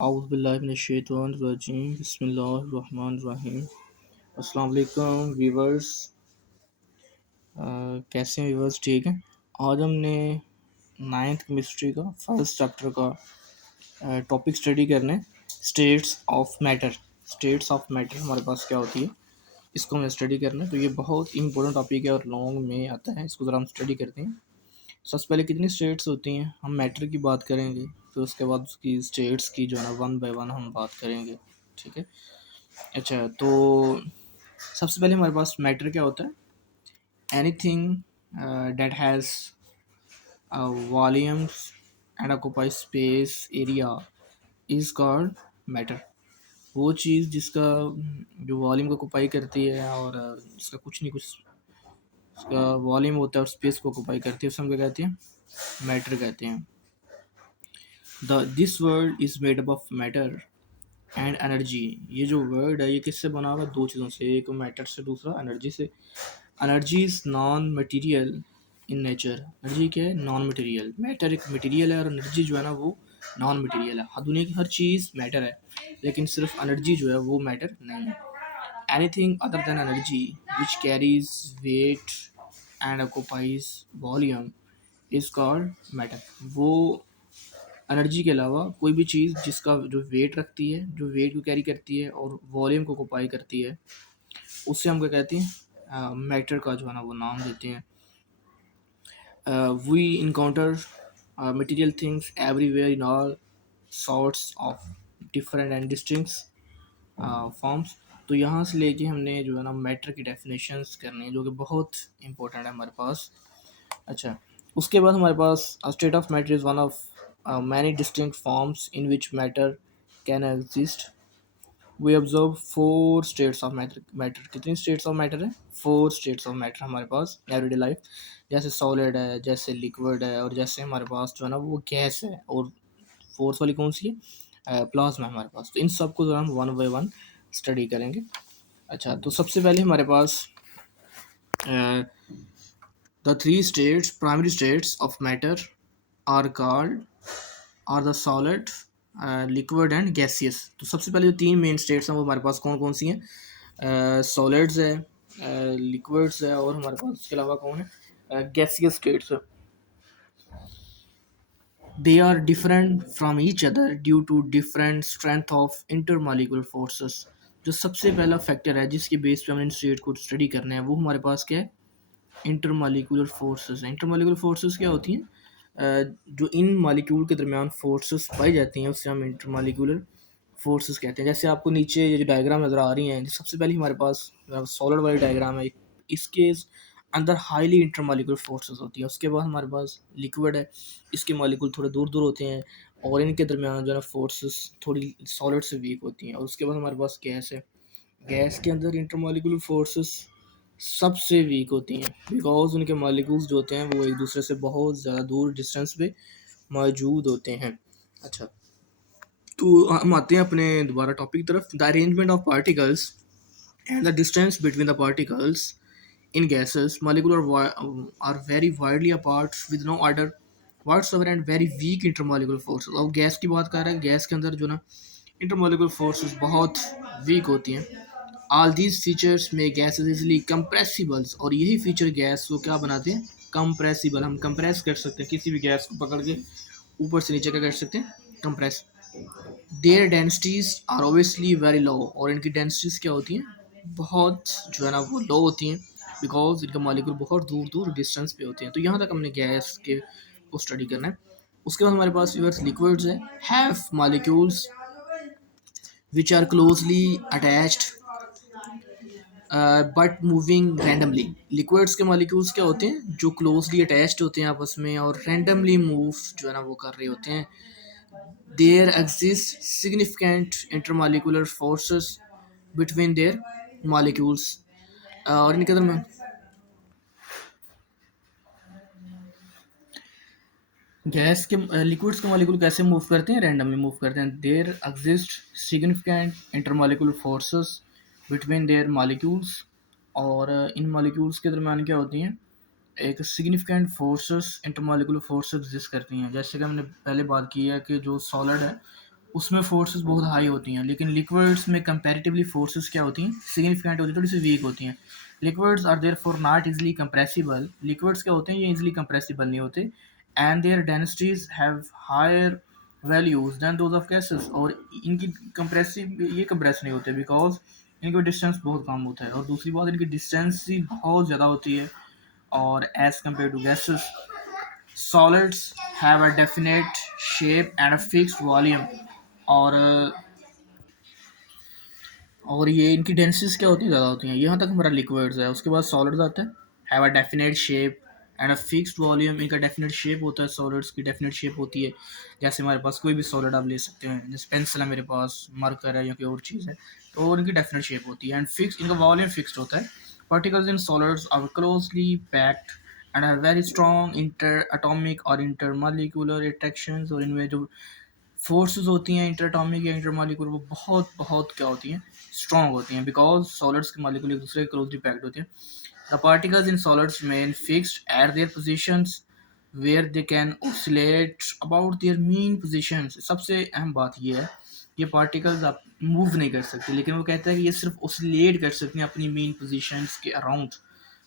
आउज़ुबिल्लाहिमिनश्शैतानिर्रजीम बिस्मिल्लाहिर्रहमानिर्रहीम। अस्सलाम वालेकुम व्यूवर्स। कैसे हैं व्यूवर्स? ठीक हैं। आज हमने नाइन्थ केमिस्ट्री का फर्स्ट चैप्टर का टॉपिक स्टडी करने states of matter. States of matter हमारे पास क्या होती है, इसको हमें स्टडी करना है। तो ये बहुत इंपॉर्टेंट टॉपिक है और लॉन्ग में आता है, इसको ज़रा हम स्टडी करते हैं। सबसे पहले कितनी स्टेट्स होती हैं, हम मैटर की बात करेंगे, फिर उसके बाद उसकी स्टेट्स की जो है ना वन बाय वन हम बात करेंगे। ठीक है। अच्छा, तो सबसे पहले हमारे पास मैटर क्या होता है? Anything that has volumes and occupy space area is called matter. वो चीज़ जिसका जो वॉल्यूम को ऑक्यूपाई करती है और जिसका कुछ नहीं कुछ उसका वॉल्यूम होता है और स्पेस को ऑक्यूपाई करती है, उसे हम क्या कहते हैं? मैटर कहते हैं। This world is made up of matter and energy. ये जो वर्ड है ये किससे बना हुआ है? दो चीज़ों से, एक मैटर से, दूसरा एनर्जी से। Energy is non material in nature. Energy क्या है? Non material. मैटर एक मटेरियल है और एनर्जी जो है ना वो नॉन मटेरियल है। दुनिया की हर चीज़ मैटर है, लेकिन सिर्फ एनर्जी जो है वो मैटर नहीं है। Anything other than energy which carries weight and occupies volume is called matter. वो एनर्जी के अलावा कोई भी चीज़ जिसका जो वेट रखती है, जो वेट को कैरी करती है और वॉल्यूम को ऑक्यूपाई करती है, उससे हम क्या कहते हैं? मैटर का जो है ना वो नाम देते हैं। We encounter material things everywhere in all sorts of different and distinct forms. तो यहाँ से लेके हमने जो है ना मैटर की डेफिनेशंस करनी है, जो कि बहुत इंपॉर्टेंट है हमारे पास। अच्छा, उसके बाद हमारे पास state of matter is one of many distinct forms in which matter can exist. We observe four states of matter. Matter कितनी स्टेट्स ऑफ मैटर है? फोर स्टेट्स ऑफ मैटर हमारे पास एवरीडे लाइफ। जैसे सॉलिड है, जैसे liquid है, और जैसे हमारे पास जो है ना वो गैस है, और फोर्थ वाली कौन सी है? प्लाज्मा है हमारे पास। तो इन सब को जो हम वन बाय वन स्टडी करेंगे। अच्छा, तो सबसे पहले हमारे पास the three states, primary states of matter are called are the solid, liquid and gaseous. तो सबसे पहले जो तीन मेन स्टेट्स हैं वो हमारे पास कौन कौन सी हैं? सॉलिड्स है, लिक्विड्स है, और हमारे पास उसके अलावा कौन है? गैसियस स्टेट्स है। They are different from each other due to different strength of intermolecular forces। जो सबसे पहला फैक्टर है जिसके बेस पे हमने इन स्टेट को स्टडी करना है, वो हमारे पास क्या है? इंटरमॉलिक्यूलर फोर्सेस हैं। इंटरमॉलिक्यूलर फोर्सेस क्या होती हैं? जो इन मॉलिक्यूल के दरमियान फोर्सेस पाई जाती हैं उससे हम इंटरमॉलिक्यूलर फोर्सेस कहते हैं। जैसे आपको नीचे ये जो डायग्राम नज़र आ रही हैं, सबसे पहले हमारे पास सॉलिड वाली डायग्राम है। इसके अंदर हाईली इंटरमॉलिक्यूलर फोर्सेस होती हैं। उसके बाद हमारे पास लिक्विड है, इसके मॉलिक्यूल थोड़े दूर दूर होते हैं और इनके दरमियान जो है ना फोर्सेस थोड़ी सॉलिड से वीक होती हैं। और उसके बाद हमारे पास गैस है। गैस के अंदर इंटरमॉलिक्यूलर फोर्सेस सबसे वीक होती हैं, बिकॉज उनके मॉलिक्यूल्स जो होते हैं वो एक दूसरे से बहुत ज़्यादा दूर डिस्टेंस पे मौजूद होते हैं। अच्छा, तो हम आते हैं अपने दोबारा टॉपिक तरफ। The arrangement of particles and the distance between the particles in gases molecular are very widely apart with no order whatsoever and very weak intermolecular forces। अब गैस की बात कर रहे हैं, गैस के अंदर जो ना इंटरमोलिकुलर फोर्सेस बहुत वीक होती हैं। ऑल दीज फीचर्स में गैस इजीली कंप्रेसिबल्स, और यही फीचर गैस को क्या बनाते हैं? कंप्रेसिबल। हम कंप्रेस कर सकते हैं किसी भी गैस को पकड़ के ऊपर से नीचे क्या कर सकते हैं? Compress. Their densities are obviously very low, और इनकी डेंसिटीज क्या होती हैं? बहुत जो है ना वो लो होती हैं, बिकॉज इनका मॉलिक्यूल बहुत दूर दूर डिस्टेंस पे होते हैं। तो यहाँ तक हमने गैस के को स्टडी करना है। उसके बाद हमारे पास लिक्विड्स है, have molecules which are closely attached but moving randomly. Liquids के मॉलिक्यूल्स क्या होते हैं? जो क्लोजली अटैच्ड होते हैं आपस में और रैंडमली मूव जो है ना वो कर रहे होते हैं। There exist significant intermolecular forces between their molecules। और इनके दरमियान गैस के लिक्विड्स के मॉलिक्यूल कैसे मूव करते हैं? रैंडमली मूव करते हैं। There exist significant intermolecular forces between their molecules, और इन मॉलिक्यूल्स के दरमियान क्या होती हैं? एक significant forces, intermolecular forces exist करती हैं। जैसे कि हमने पहले बात की है कि जो सॉलिड है उसमें फोर्सेस बहुत हाई होती हैं, लेकिन लिक्विड्स में कंपैरेटिवली फोर्सेस क्या होती हैं, सिग्निफिकेंट होती हैं, थोड़ी सी वीक होती हैं। Liquids are therefore not easily compressible, liquids क्या होते हैं, ये इजली कंप्रेसिबल नहीं होते, and their densities have higher values than those of gases, और इनकी कंप्रेसिव ये कंप्रेस नहीं होते बिकॉज इनका डिस्टेंस बहुत कम होता है, और दूसरी बात इनकी डिस्टेंस ही बहुत ज़्यादा होती है, और as compare to gases solids have a definite shape and a fixed volume, और और ये इनकी डेंसिटीज क्या होती है, ज़्यादा होती हैं। यहाँ तक हमारा लिक्विड्स है, उसके बाद सॉलिड्स आते हैं। Have a definite shape and a fixed volume, इनका डेफिनेट शेप होता है, सॉलिड्स की डेफिनेट शेप होती है। जैसे हमारे पास कोई भी सॉलिड आप ले सकते हैं, जैसे पेंसिल है मेरे पास, मार्कर है या कोई और चीज़ है, तो इनकी डेफिनेट शेप होती है, एंड फिक्स इनका वॉल्यूम फिक्स्ड होता है। Particles in solids are closely packed and have very strong inter atomic or intermolecular interactions, और इनमें जो फोर्सेस होती हैं इंटरएटॉमिक या इंटरमॉलिक्यूलर, वो बहुत बहुत क्या होती हैं, स्ट्रॉन्ग होती हैं, बिकॉज सॉलिड्स के मॉलिक्यूल एक दूसरे के क्लोजली पैक्ड होते हैं। The particles in solids remain fixed at their positions where they can oscillate about their mean positions। सबसे अहम बात ये है, ये पार्टिकल्स आप मूव नहीं कर सकते, लेकिन वो कहता है कि ये सिर्फ ओसिलेट कर सकते हैं अपनी मेन पोजीशंस के around.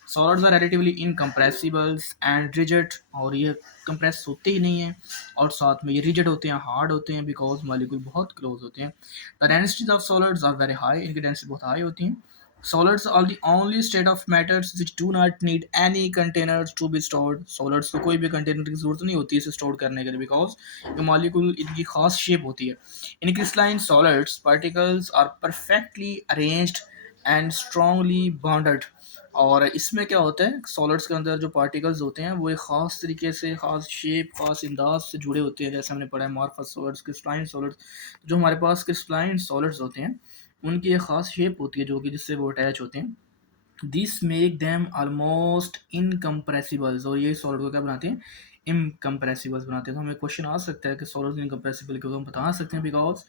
Solids are relatively incompressibles and rigid, और ये कंप्रेस होते ही नहीं हैं, और साथ में ये रिजिड होते हैं, हार्ड होते हैं, बिकॉज मॉलिक्यूल बहुत क्लोज होते हैं। The densities of solids are very high, इनकी डेंसिटी बहुत हाई होती हैं। Solids are the only state of matters which do not need any containers to be stored। Solids को कोई भी कंटेनर की जरूरत नहीं होती इसे स्टोर करने के लिए, बिकॉज ये मॉलिक्यूल इनकी खास शेप होती है। In crystalline solids particles are perfectly arranged and strongly bonded, और इसमें क्या होता है, सॉलिड्स के अंदर जो पार्टिकल्स होते हैं वो एक ख़ास तरीके से, ख़ास शेप, ख़ास अंदाज से जुड़े होते हैं। जैसे हमने पढ़ा है अमॉर्फस सॉलिड्स, क्रिस्टलाइन सॉलिड्स। जो हमारे पास क्रिस्टलाइन सॉलिड्स होते हैं उनकी एक ख़ास शेप होती है जो कि जिससे वो अटैच होते हैं। दिस मेक देम ऑलमोस्ट इनकम्प्रेसिबल्स, और ये सॉलिड को क्या बनाते हैं, इनकम्प्रेसिबल्स बनाते हैं। तो हमें क्वेश्चन आ सकता है कि सॉलिड्स इनकम्प्रेसिबल क्यों, हम बता सकते हैं बिकॉज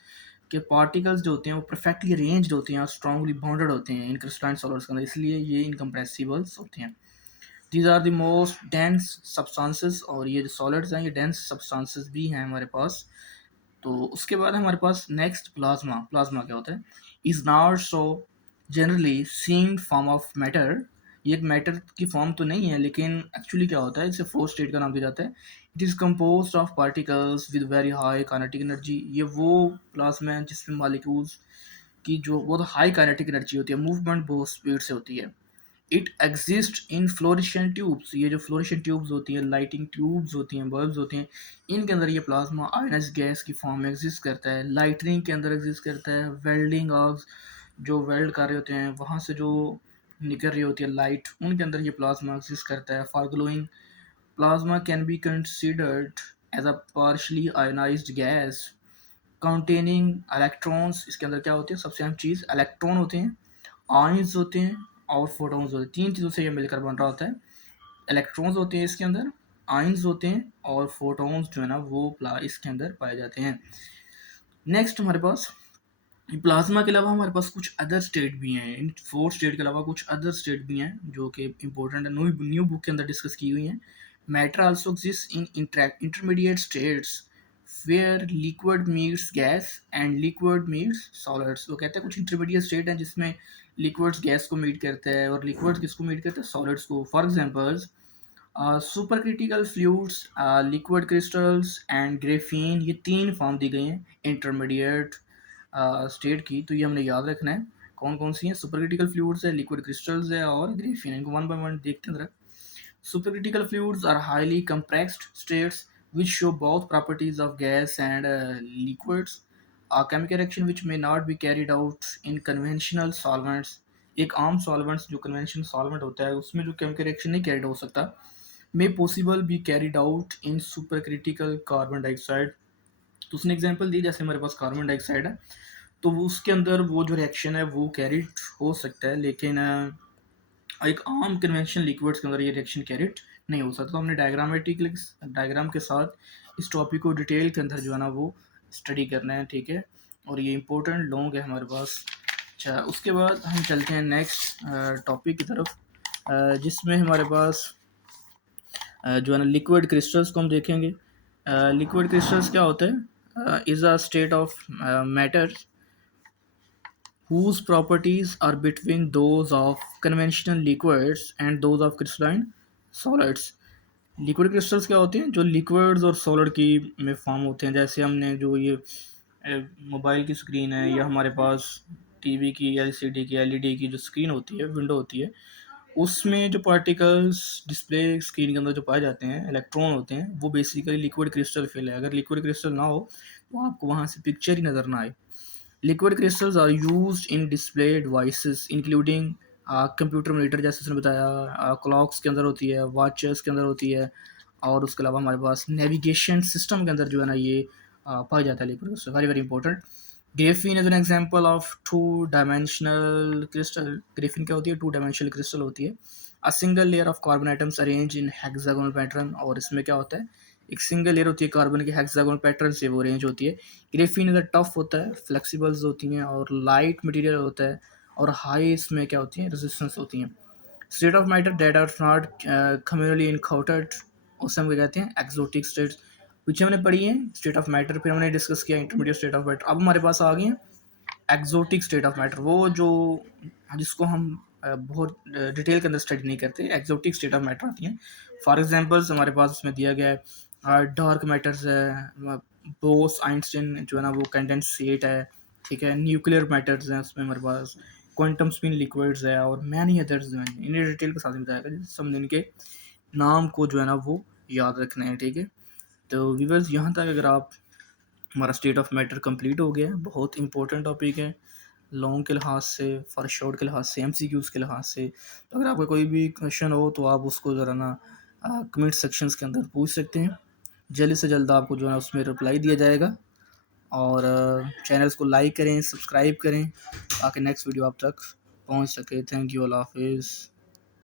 के पार्टिकल्स जो होते हैं वो परफेक्टली अरेंज्ड होते हैं और स्ट्रांगली बॉन्डेड होते हैं इन क्रिस्टलाइन सॉलिड्स के अंदर, इसलिए ये इनकम्प्रेसिबल्स होते हैं। These are the most dense substances, और ये जो सॉलिड्स हैं ये डेंस सब्सटेंसेस भी हैं हमारे पास। तो उसके बाद हमारे पास नेक्स्ट प्लाज्मा। प्लाज्मा क्या होता है, is not so generally seen form of matter. ये एक मैटर की फॉर्म तो नहीं है, लेकिन एक्चुअली क्या होता है, इसे फोर स्टेट का नाम दिया जाता है। It is compose of particles with very high kinetic energy. ये वो प्लाज्मा है जिसमें मॉलिक्यूल्स की जो बहुत हाई काइनेटिक एनर्जी होती है, मूवमेंट बहुत स्पीड से होती है। It exist in fluorescent tubes, ये जो फ्लोरेसेंट ट्यूब्स होती हैं, लाइटिंग ट्यूब्स होती हैं, बल्ब्स होते हैं, इनके अंदर ये प्लाज्मा आयनाइज्ड गैस की फॉर्म में एग्जिस्ट करता है। लाइटनिंग के अंदर एग्जिस्ट करता है। वेल्डिंग आर्क्स, जो वेल्ड कर रहे होते हैं वहाँ से जो निकल रही होती है लाइट, उनके अंदर ये प्लाज्मा एग्जिस्ट करता है। For glowing plasma can be considered as a partially ionised gas containing electrons. इसके अंदर क्या होती है, सबसे अहम चीज़ इलेक्ट्रॉन होते हैं, आयंस होते हैं, और फोटॉन्स होते हैं। तीन चीज़ों से ये मिलकर बन रहा होता है। इलेक्ट्रॉन्स होते हैं इसके अंदर, आयंस होते हैं, और फोटॉन्स जो है ना वो इसके अंदर पाए जाते हैं। नेक्स्ट हमारे पास प्लाज्मा के अलावा हमारे पास कुछ अदर स्टेट भी हैं। इन फोर स्टेट के अलावा कुछ अदर स्टेट भी हैं जो कि इंपॉर्टेंट है, न्यू बुक के अंदर डिस्कस की हुई हैं। Matter also exist in intermediate states where liquid meets gas and liquid meets solids. वो कहते हैं कुछ इंटरमीडिएट स्टेट हैं जिसमें लिक्विड्स गैस को मीट करता है और लिक्विड्स किसको मीट करता है, सॉलिड्स को। For examples super critical fluids, liquid crystals and graphene, ये तीन फॉर्म दी गई हैं इंटरमीडिएट स्टेट की। तो ये हमने याद रखना है कौन कौन सी हैं। सुपर क्रिटिकल फ्लूइड्स है, लिक्विड क्रिस्टल्स है, और ग्रेफीन। इनको वन बाय वन देखते हैं जरा। Supercritical fluids are highly compressed states which show both properties of gas and liquids. A chemical reaction which may not be carried out in conventional solvents। एक आम solvents जो conventional solvent होता है उसमें जो केमिकल रिएक्शन नहीं carried हो सकता, मे possible be carried out in supercritical carbon dioxide. तो उसने एग्जांपल दी, जैसे हमारे पास कार्बन डाइऑक्साइड है तो वो उसके अंदर वो जो रिएक्शन है वो कैरिड हो सकता है, लेकिन एक आम कन्वेंशनल लिक्विड्स के अंदर ये रिएक्शन कैरिड नहीं हो सकता। तो हमने डायग्राम के साथ इस टॉपिक को डिटेल के अंदर जो है ना वो स्टडी करना है, ठीक है। और ये इंपॉर्टेंट लॉन्ग है हमारे पास। अच्छा, उसके बाद हम चलते हैं नेक्स्ट टॉपिक की तरफ, जिसमें हमारे पास जो है ना लिक्विड क्रिस्टल्स को हम देखेंगे। लिक्विड क्रिस्टल्स क्या होते हैं, is a state of matter whose properties are between those of conventional liquids and those of crystalline solids. Liquid crystals क्या होते हैं? जो लिक्विड्स और सॉलिड की में फॉर्म होते हैं। जैसे हमने जो ये मोबाइल की स्क्रीन है, या हमारे पास टीवी की, एलसीडी की, एलईडी की जो स्क्रीन होती है, विंडो होती है, उसमें जो पार्टिकल्स डिस्प्ले स्क्रीन के अंदर जो पाए जाते हैं, इलेक्ट्रॉन होते हैं, वो बेसिकली लिक्विड क्रिस्टल फिल है। अगर लिक्विड क्रिस्टल ना हो तो आपको वहाँ से पिक्चर ही नज़र ना आए। Liquid crystals are used in display devices including computer monitor, जैसे उसने बताया, क्लॉक्स के अंदर होती है, वॉचेस के अंदर होती है, और उसके अलावा हमारे पास नेविगेशन सिस्टम के अंदर जो है ना ये पाया जाता है liquid crystal. Very very important. Graphene is an example of two dimensional crystal. Graphene क्या होती है? टू डायमेंशनल क्रिस्टल होती है। A single layer of carbon atoms arrange in hexagonal pattern. और इसमें क्या होता है? एक सिंगल लेयर होती है कार्बन की, हेक्सागोनल पैटर्न से वो अरेंज होती है। ग्रेफीन इधर टफ होता है, फ्लेक्सिबल्स होती हैं, और लाइट मटेरियल होता है, और हाई इसमें क्या होती हैं? रेजिस्टेंस होती हैं। State of matter that are not commonly encountered, उसे हम क्या कहते हैं? Exotic states. पीछे हमने पढ़ी है स्टेट ऑफ मैटर, फिर हमने डिस्कस किया इंटरमीडिएट स्टेट ऑफ मैटर। अब हमारे पास आ गई है एक्सोटिक स्टेट ऑफ मैटर, वो जो जिसको हम बहुत डिटेल के अंदर स्टडी नहीं करते, एक्सोटिक स्टेट ऑफ मैटर आती हैं। फॉर एग्जांपल्स हमारे पास उसमें दिया गया है डार्क मैटर्स है, बोस आइंस्टीन जो है ना वो कंडेंसेट है, ठीक है, न्यूक्लियर मैटर्स हैं उसमें हमारे पास, क्वांटम स्पिन लिक्विड्स है, और मैनी अदर्स जो हैं। इन्हें डिटेल के साथ में बताया गया, समझ इनके नाम को जो है ना वो याद रखना है, ठीक है। तो व्यूअर्स यहाँ तक अगर आप, हमारा स्टेट ऑफ मैटर कंप्लीट हो गया है। बहुत इंपॉर्टेंट टॉपिक है, लॉन्ग के लिहाज से, फॉर शॉर्ट के लिहाज से, एमसीक्यूज़ के लिहाज से। तो अगर आपका कोई भी क्वेश्चन हो तो आप उसको ज़रा ना कमेंट सेक्शंस के अंदर पूछ सकते हैं। जल्द से जल्द आपको जो है उसमें रिप्लाई दिया जाएगा। और चैनल्स को लाइक करें, सब्सक्राइब करें, ताकि नेक्स्ट वीडियो आप तक पहुंच सके। थैंक यू, अल्लाह हाफिज़।